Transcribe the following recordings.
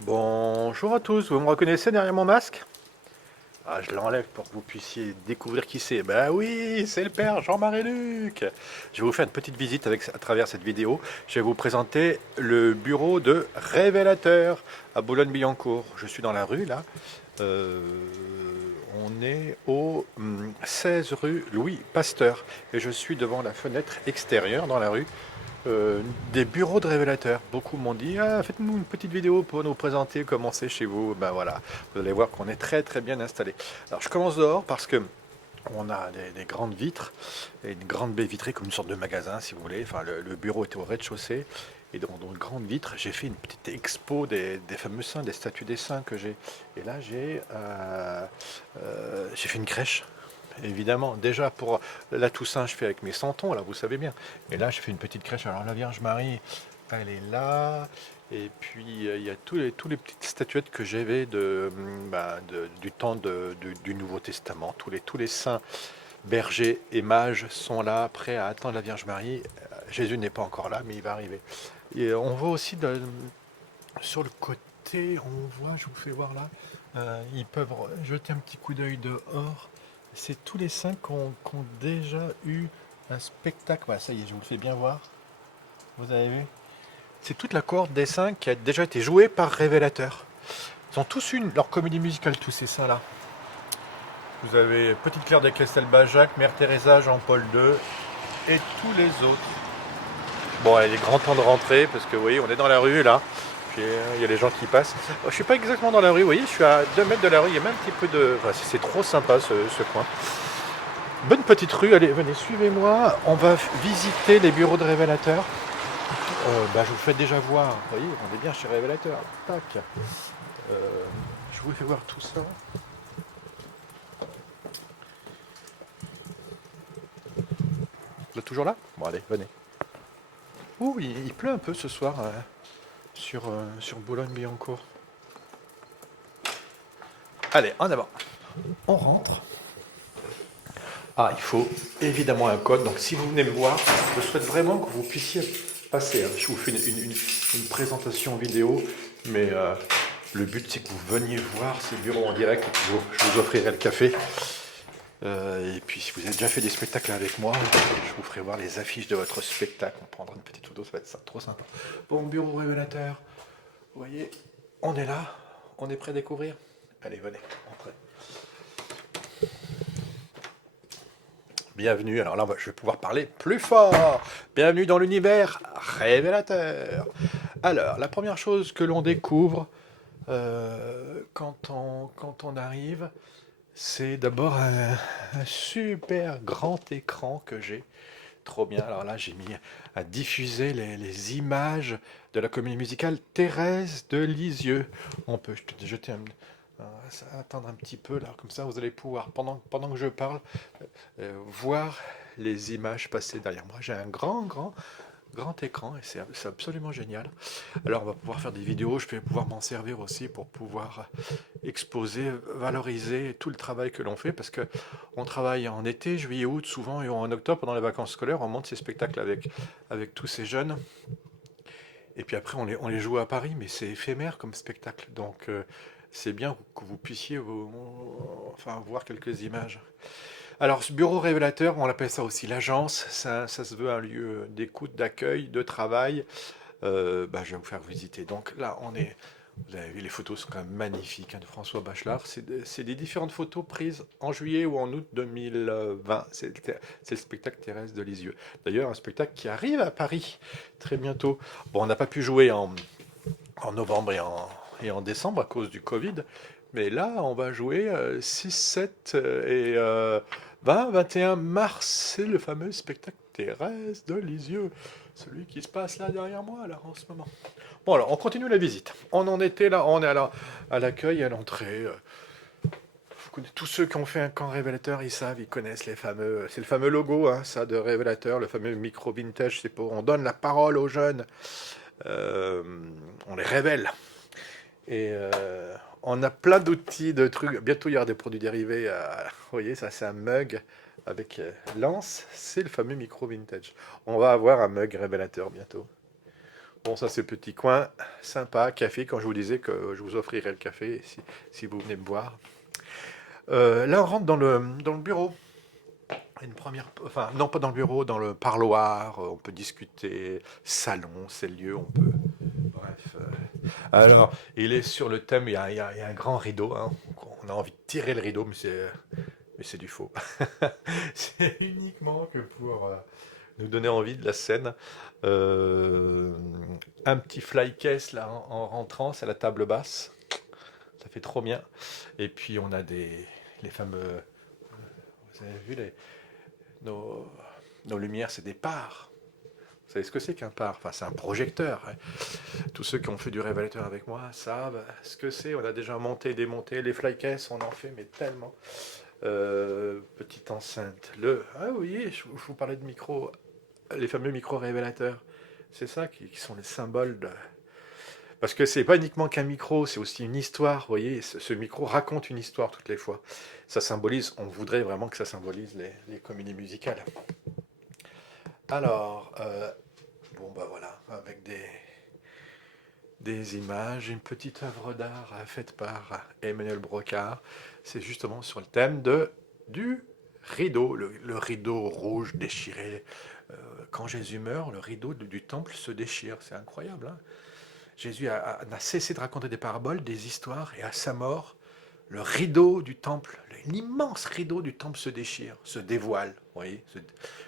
Bonjour à tous, vous me reconnaissez derrière mon masque? Ah, je l'enlève pour que vous puissiez découvrir qui c'est. Bah oui, c'est le père Jean-Marie Luc. Je vais vous faire une petite visite à travers cette vidéo. Je vais vous présenter le bureau de Révélateur à Boulogne-Billancourt. Je suis dans la rue là. Euh, on est au 16 rue Louis Pasteur et je suis devant la fenêtre extérieure dans la rue euh, des bureaux de révélateurs. Beaucoup m'ont dit ah, faites-nous une petite vidéo pour nous présenter comment c'est chez vous. Ben voilà, vous allez voir qu'on est très très bien installé. Alors je commence dehors parce que on a des grandes vitres et une grande baie vitrée comme une sorte de magasin si vous voulez. Enfin le bureau était au rez-de-chaussée et dans une grande vitre j'ai fait une petite expo des fameux saints, des statues des saints que j'ai. Et là j'ai fait une crèche. Évidemment, déjà pour la Toussaint, je fais avec mes santons, là, vous savez bien. Et là, je fais une petite crèche. Alors, la Vierge Marie, elle est là. Et puis, il y a tous les petites statuettes que j'avais du temps du Nouveau Testament. Tous les saints bergers et mages sont là, prêts à attendre la Vierge Marie. Jésus n'est pas encore là, mais il va arriver. Et on voit aussi sur le côté, on voit, je vous fais voir là, ils peuvent jeter un petit coup d'œil dehors. C'est tous les cinq qui ont déjà eu un spectacle. Voilà, ça y est, je vous le fais bien voir. Vous avez vu? C'est toute la cohorte des cinq qui a déjà été jouée par Révélateur. Ils ont tous leur comédie musicale, tous ces saints-là. Vous avez Petite Claire de Castelbajac, Mère Teresa, Jean-Paul II et tous les autres. Bon, il est grand temps de rentrer parce que vous voyez, on est dans la rue là. Puis il y a les gens qui passent. Je suis pas exactement dans la rue, vous voyez, je suis à 2 mètres de la rue. Il y a même un petit peu de. Enfin, c'est trop sympa ce coin. Bonne petite rue, allez, venez, suivez-moi. On va visiter les bureaux de Révélateur. Je vous fais déjà voir. Vous voyez, on est bien chez Révélateur. Tac. Je vous fais voir tout ça. Vous êtes toujours là? Bon, allez, venez. Ouh, il pleut un peu ce soir sur Boulogne-Billancourt. Allez, en avant. On rentre. Ah, il faut évidemment un code. Donc, si vous venez me voir, je souhaite vraiment que vous puissiez passer, hein. Je vous fais une présentation vidéo, mais le but, c'est que vous veniez voir ces bureaux en direct et que je vous offrirai le café. Et puis, si vous avez déjà fait des spectacles avec moi, je vous ferai voir les affiches de votre spectacle. On prendra une petite photo, ça va être ça, trop sympa. Bon, bureau révélateur. Vous voyez, on est là, on est prêt à découvrir. Allez, venez, entrez. Bienvenue, alors là je vais pouvoir parler plus fort. Bienvenue dans l'univers révélateur. Alors, la première chose que l'on découvre quand on arrive, c'est d'abord un super grand écran que j'ai. Trop bien. Alors là, j'ai mis à diffuser les images de la comédie musicale Thérèse de Lisieux. On peut jeter attendre un petit peu là, comme ça vous allez pouvoir, pendant que je parle, voir les images passer derrière moi. J'ai un grand écran et c'est absolument génial. Alors on va pouvoir faire des vidéos, je vais pouvoir m'en servir aussi pour pouvoir exposer, valoriser tout le travail que l'on fait parce que on travaille en été, juillet, août souvent et en octobre pendant les vacances scolaires, on monte ces spectacles avec tous ces jeunes et puis après on les joue à Paris mais c'est éphémère comme spectacle donc c'est bien que vous puissiez enfin, voir quelques images. Alors, ce bureau révélateur, on appelle ça aussi l'agence. Ça se veut un lieu d'écoute, d'accueil, de travail. Je vais vous faire visiter. Donc là, vous avez vu, les photos sont quand même magnifiques hein, de François Bachelard. C'est des différentes photos prises en juillet ou en août 2020. C'est le spectacle Thérèse de Lisieux. D'ailleurs, un spectacle qui arrive à Paris très bientôt. Bon, on n'a pas pu jouer en novembre et en décembre à cause du Covid. Mais là, on va jouer 6, 7 et 20, 21 mars. C'est le fameux spectacle Thérèse de Lisieux. Celui qui se passe là derrière moi, là, en ce moment. Bon, alors, on continue la visite. On en était là, on est à l'accueil, à l'entrée. Tous ceux qui ont fait un camp révélateur, ils savent, ils connaissent les fameux. C'est le fameux logo, hein, ça, de révélateur, le fameux micro vintage. C'est pour. On donne la parole aux jeunes. Euh, on les révèle. Et on a plein d'outils, de trucs. Bientôt, il y aura des produits dérivés. Vous voyez, ça, c'est un mug avec lance. C'est le fameux micro vintage. On va avoir un mug révélateur bientôt. Bon, ça c'est le petit coin sympa, café, quand je vous disais que je vous offrirais le café si vous venez me voir. Là, on rentre dans le bureau. Une première, enfin, non pas dans le bureau, dans le parloir, on peut discuter, salon, c'est le lieu, on peut. Bref. Alors, il est sur le thème, il y a un grand rideau, hein. On a envie de tirer le rideau, mais c'est du faux. C'est uniquement que pour nous donner envie de la scène. Euh, un petit fly case là en rentrant, c'est la table basse. Ça fait trop bien. Et puis on a les fameux. Vous avez vu nos, nos lumières, c'est des parts. Vous savez ce que c'est qu'un par? Enfin, c'est un projecteur, hein. Tous ceux qui ont fait du révélateur avec moi savent ce que c'est. On a déjà monté, démonté les flycases, on en fait, mais tellement. Petite enceinte. Ah oui, je vous parlais de micro, les fameux micros révélateurs. C'est ça qui sont les symboles de. Parce que c'est pas uniquement qu'un micro, c'est aussi une histoire. Vous voyez, ce micro raconte une histoire toutes les fois. Ça symbolise, on voudrait vraiment que ça symbolise les comédies musicales. Alors, bon bah voilà, avec des images, une petite œuvre d'art faite par Emmanuel Brocard. C'est justement sur le thème du rideau, le rideau rouge déchiré. Quand Jésus meurt, le rideau du temple se déchire. C'est incroyable, hein. Jésus n'a cessé de raconter des paraboles, des histoires, et à sa mort, le rideau du temple, l'immense rideau du temple se déchire, se dévoile. Vous voyez,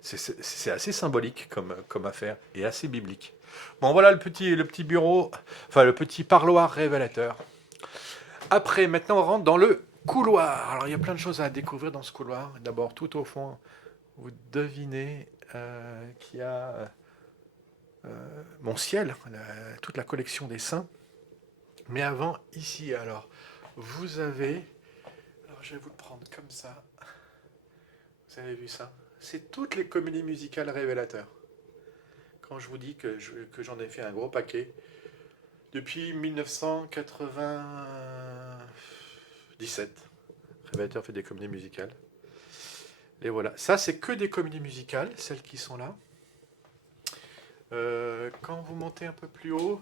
c'est assez symbolique comme affaire et assez biblique. Bon, voilà le petit bureau, enfin le petit parloir révélateur. Après, maintenant, on rentre dans le couloir. Alors, il y a plein de choses à découvrir dans ce couloir. D'abord, tout au fond, vous devinez qu'il y a mon ciel, toute la collection des saints. Mais avant, ici, alors, vous avez. Alors, je vais vous le prendre comme ça. Vous avez vu ça? C'est toutes les comédies musicales révélateurs. Quand je vous dis que j'en ai fait un gros paquet, depuis 1997, Révélateur fait des comédies musicales. Et voilà, ça c'est que des comédies musicales, celles qui sont là. Quand vous montez un peu plus haut,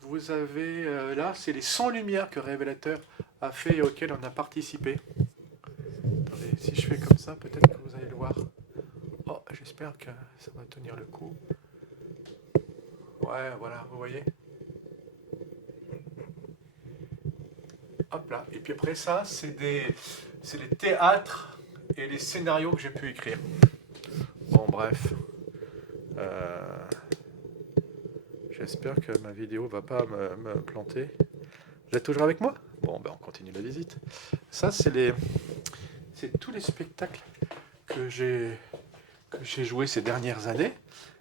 vous avez là, c'est les 100 lumières que Révélateur a fait et auxquelles on a participé. Attendez, si je fais comme ça, peut-être que vous allez le voir. Oh, j'espère que ça va tenir le coup. Ouais, voilà, vous voyez. Hop là. Et puis après ça, c'est les théâtres et les scénarios que j'ai pu écrire. Bon, bref. Euh, J'espère que ma vidéo va pas me planter. Vous êtes toujours avec moi? Bon, ben on continue la visite. Ça, c'est tous les spectacles que j'ai joués ces dernières années.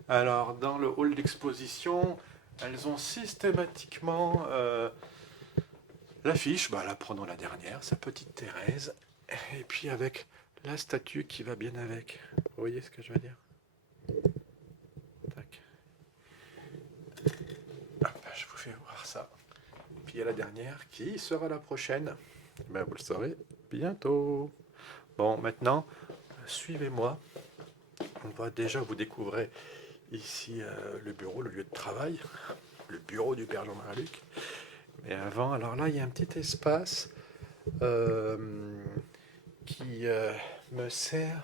Alors, dans le hall d'exposition, elles ont systématiquement l'affiche. Bah là, prenons la dernière, sa petite Thérèse. Et puis avec la statue qui va bien avec. Vous voyez ce que je veux dire? Tac. Hop, je vous fais voir ça. Puis il y a la dernière qui sera la prochaine. Ben, vous le saurez bientôt. Bon, maintenant, suivez-moi. On va déjà vous découvrir ici le bureau, le lieu de travail, le bureau du Père Jean-Marie Luc. Mais avant, alors là, il y a un petit espace qui me sert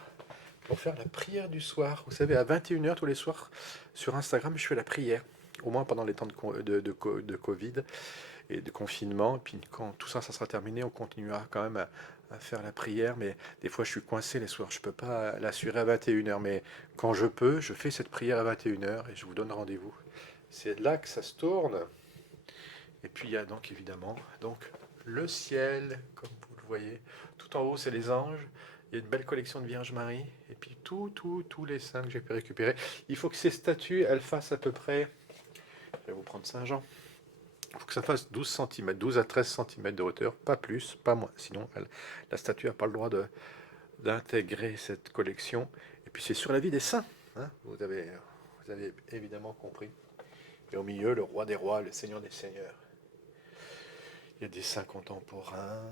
pour faire la prière du soir. Vous savez, à 21h tous les soirs, sur Instagram, je fais la prière. Au moins pendant les temps de Covid et de confinement. Et puis quand tout ça, ça sera terminé, on continuera quand même à faire la prière. Mais des fois, je suis coincé les soirs. Je ne peux pas l'assurer à 21h. Mais quand je peux, je fais cette prière à 21h et je vous donne rendez-vous. C'est là que ça se tourne. Et puis il y a donc évidemment le ciel, comme vous le voyez. Tout en haut, c'est les anges. Il y a une belle collection de Vierge Marie. Et puis tous les saints que j'ai pu récupérer. Il faut que ces statues, elles fassent à peu près. Je vais vous prendre Saint-Jean. Il faut que ça fasse 12 cm, 12 à 13 cm de hauteur, pas plus, pas moins. Sinon, la statue n'a pas le droit d'intégrer cette collection. Et puis c'est sur la vie des saints, hein, vous avez évidemment compris. Et au milieu, le roi des rois, le seigneur des seigneurs. Il y a des saints contemporains,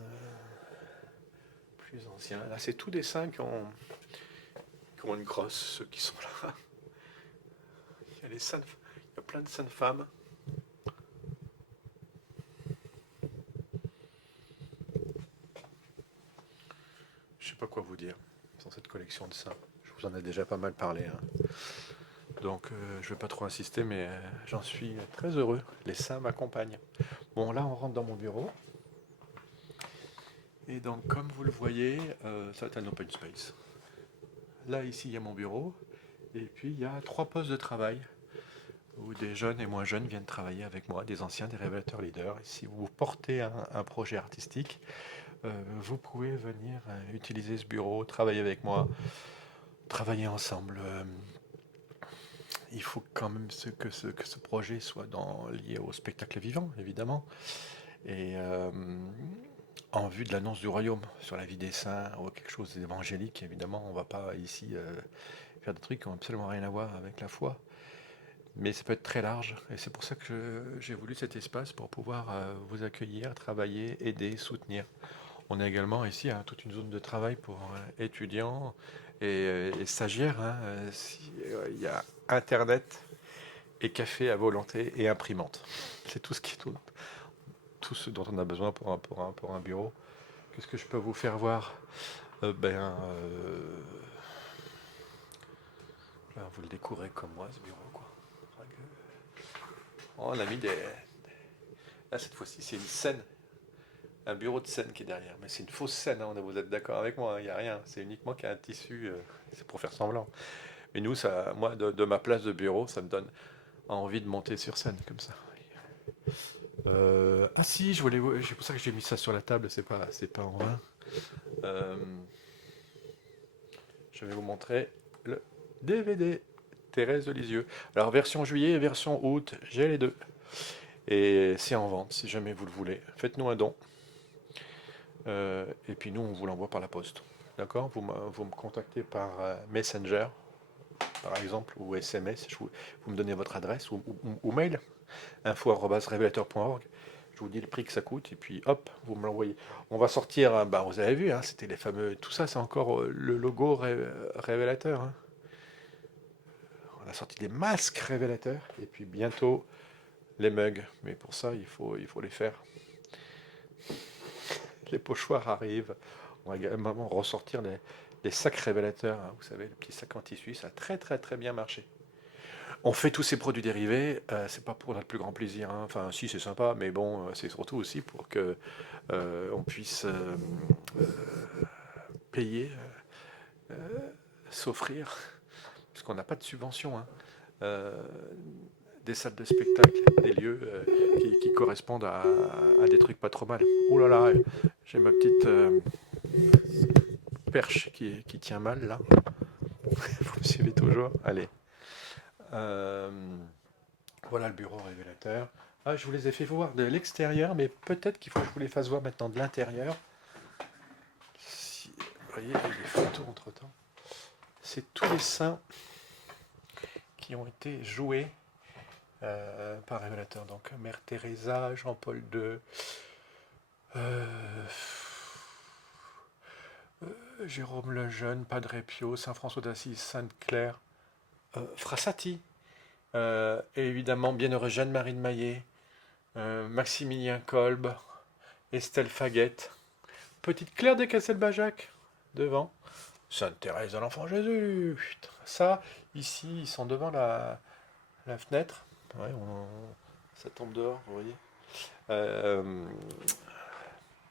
plus anciens. Là, c'est tous des saints qui ont une crosse, ceux qui sont là. Il y a plein de saintes femmes. pas quoi vous dire sur cette collection de seins. Je vous en ai déjà pas mal parlé, hein. Donc je vais pas trop insister, mais j'en suis très heureux. Les seins m'accompagnent. Bon, là on rentre dans mon bureau. Et donc comme vous le voyez, ça va être un open space. Là ici il y a mon bureau. Et puis il y a 3 postes de travail où des jeunes et moins jeunes viennent travailler avec moi, des anciens, des révélateurs leaders. Et si vous portez un projet artistique, vous pouvez venir utiliser ce bureau, travailler avec moi, travailler ensemble. Il faut quand même que ce projet soit lié au spectacle vivant, évidemment. Et en vue de l'annonce du royaume sur la vie des saints ou quelque chose d'évangélique, évidemment, on ne va pas ici faire des trucs qui n'ont absolument rien à voir avec la foi. Mais ça peut être très large. Et c'est pour ça que j'ai voulu cet espace pour pouvoir vous accueillir, travailler, aider, soutenir. On a également ici toute une zone de travail pour étudiants et stagiaires, hein. Il y a Internet et café à volonté et imprimante. C'est tout ce dont on a besoin pour un bureau. Qu'est-ce que je peux vous faire voir? Vous le découvrez comme moi, ce bureau, quoi. On a mis des... Là, cette fois-ci, c'est une scène. Un bureau de scène qui est derrière. Mais c'est une fausse scène, hein, vous êtes d'accord avec moi, il n'y a rien. C'est uniquement qu'il y a un tissu, c'est pour faire semblant. Mais nous, moi, de ma place de bureau, ça me donne envie de monter sur scène, comme ça. Ah si, c'est pour ça que j'ai mis ça sur la table, c'est pas en vain. Je vais vous montrer le DVD Thérèse de Lisieux. Alors version juillet et version août, j'ai les deux. Et c'est en vente si jamais vous le voulez. Faites-nous un don. Et puis nous, on vous l'envoie par la poste. D'accord? Vous me contactez par Messenger, par exemple, ou SMS. Vous me donnez votre adresse ou mail, info@revelateur.org. Je vous dis le prix que ça coûte, et puis hop, vous me l'envoyez. On va sortir, vous avez vu, hein, c'était les fameux... Tout ça, c'est encore le logo révélateur, hein. On a sorti des masques révélateurs, et puis bientôt les mugs. Mais pour ça, il faut les faire. Les pochoirs arrivent. On va également ressortir les sacs révélateurs, hein, vous savez, le petit sac en tissu, ça a très très très bien marché. On fait tous ces produits dérivés, c'est pas pour notre plus grand plaisir, hein. Enfin si c'est sympa, mais bon, c'est surtout aussi pour que on puisse payer, s'offrir, puisqu'on n'a pas de subvention, hein, des salles de spectacle, des lieux qui correspondent à des trucs pas trop mal. Oh là là, j'ai ma petite perche qui tient mal là. Vous me suivez toujours? Allez. Voilà le bureau révélateur. Ah, je vous les ai fait voir de l'extérieur, mais peut-être qu'il faut que je vous les fasse voir maintenant de l'intérieur. Vous voyez, il y a des photos entre-temps. C'est tous les saints qui ont été joués par révélateur. Donc Mère Teresa, Jean-Paul II, Jérôme le Jeune, Padre Pio, Saint François d'Assise, Sainte Claire, Frassati, et évidemment Bienheureux Jeanne-Marie de Maillet, Maximilien Kolb, Estelle Faguette, Petite Claire de Castelbajac, devant, Sainte Thérèse de l'Enfant Jésus. Putain, ça, ici, ils sont devant la fenêtre. Ouais, ça tombe dehors, vous voyez.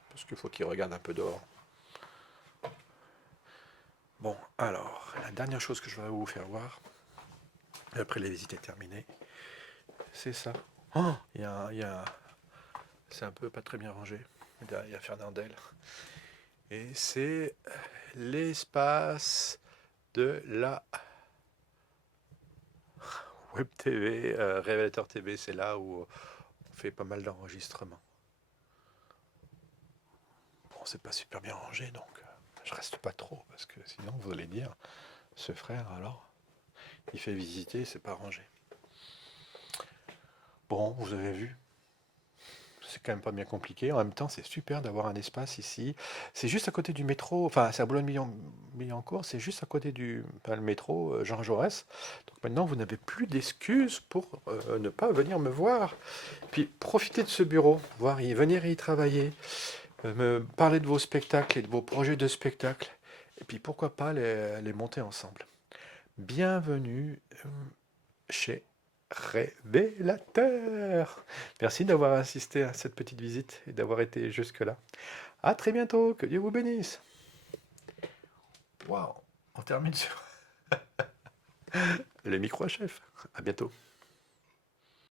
Parce qu'il faut qu'ils regardent un peu dehors. Bon, alors, la dernière chose que je vais vous faire voir, après la visite est terminée, c'est ça. Oh, c'est un peu pas très bien rangé. Il y a Fernandel. Et c'est l'espace de la Web TV, Révélateur TV. C'est là où on fait pas mal d'enregistrements. Bon, c'est pas super bien rangé, donc je reste pas trop, parce que sinon vous allez dire, ce frère, alors, il fait visiter, c'est pas rangé. Bon, vous avez vu, c'est quand même pas bien compliqué. En même temps, c'est super d'avoir un espace ici. C'est juste à côté du métro, enfin, c'est à Boulogne-Billancourt, c'est juste à côté du le métro Jean Jaurès. Donc maintenant, vous n'avez plus d'excuses pour ne pas venir me voir. Puis profitez de ce bureau, venir y travailler, me parler de vos spectacles et de vos projets de spectacle. et puis pourquoi pas les monter ensemble. Bienvenue chez Révélateur. Merci d'avoir assisté à cette petite visite et d'avoir été jusque-là. À très bientôt, que Dieu vous bénisse. Waouh, on termine sur le micro à chef. À bientôt.